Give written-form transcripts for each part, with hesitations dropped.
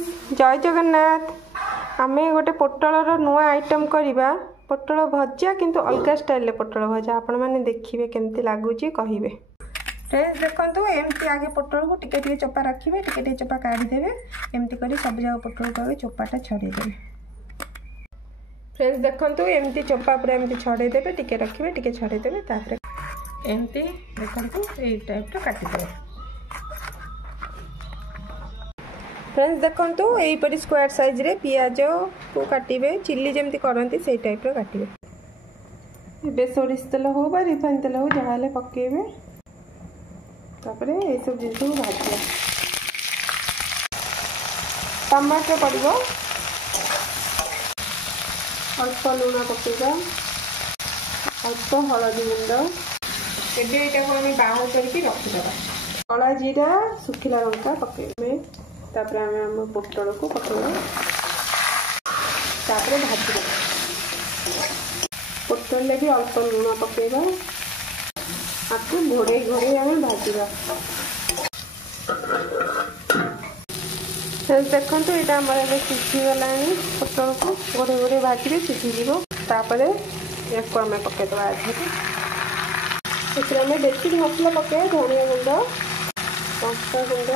Friends जय जगन्नाथ आमे गोटे पोटलर नुआ आइटम करवा पोटल भजा किंतु अलग स्टाइल पोटल भजा आपण मैंने देखिए केमती लगुच कहे फ्रेंड्स देखो एमती आगे पोटल को टिके चोपा रखिए टिके चोपा काढ़ीदेवे एमती कर सब जगह पोटल को चोपाटा छड़ेदेवे फ्रेंड्स देखो एमती चोपा पूरा एमती छड़ेदेवे टिके रखिए टिके छड़ेदेवे तापर एमती देखो ये टाइप काटिदेवे फ्रेंड्स देखो यहीपरी स्क्वायर साइज रे पियाज को काटिबे चिल्ली जमती करती से टाइप रो काटिबे ए सोरिष तेल हो बा रिफाइन तेल हो जहाँ हेले पकेबे तापरे ए सब जिनिस को भाजिबे टमाटर पड़िबो अल्प लुण पकेबा अल्प हलदी गुंड एबे एटा को हम बाहर करके रखिदबा कला जीरा सुखिला लंका पकेबे तापर आम पोटल को पकेबा तापर भाजबा पोटल भी अल्प लुण पकेबा आपको घोड़े घोड़े आम भाजबा देखो यहाँ आम सीझीगला पोटल को घोड़े घोड़े भाजबे सीझीज तापर या आम पकईदे आम बेसिक मसला पकड़ा धनिया गुंड लंका गुंड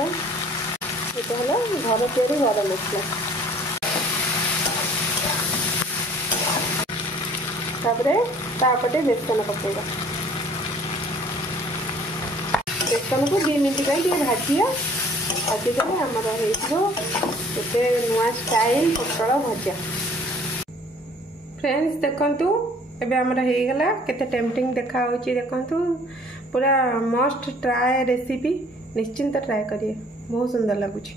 ये घर तैयारी गरम मसला तापरे बेसन पकेगा बेसन को 2 मिनट भाजिया भाजीदेले आमर गोटे नुआ स्टाइल पोटल भजा फ्रेंड्स देखंतु एबे आमर हेगला केते टेम्पटिंग देखा होची देखंतु पूरा मस्ट ट्राए रेसिपी निश्चिंत ट्राए करिए बहुत सुंदर लगुच।